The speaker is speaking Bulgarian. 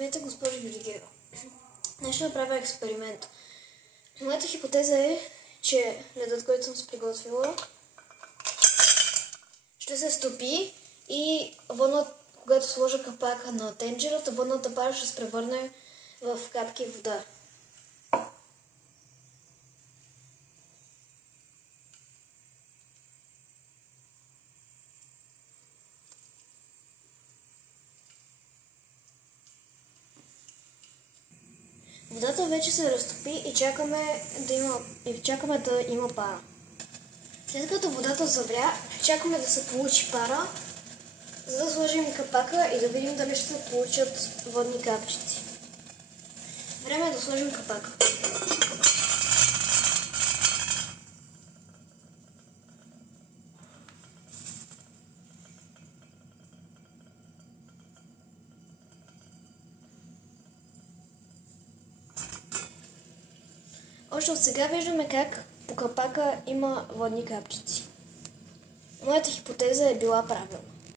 Здравейте, госпожо Георгиева. Днес ще направя експеримент. Моята хипотеза е, че ледът, който съм се приготвила, ще се стопи и когато сложа капака на тенджерата, водната пара ще се превърне в капки вода. Водата вече се разтопи и чакаме да има пара. След като водата завря, чакаме да се получи пара, за да сложим капака и да видим дали ще се получат водни капчици. Време е да сложим капака. Още от сега виждаме как по капака има водни капчици. Моята хипотеза е била правилна.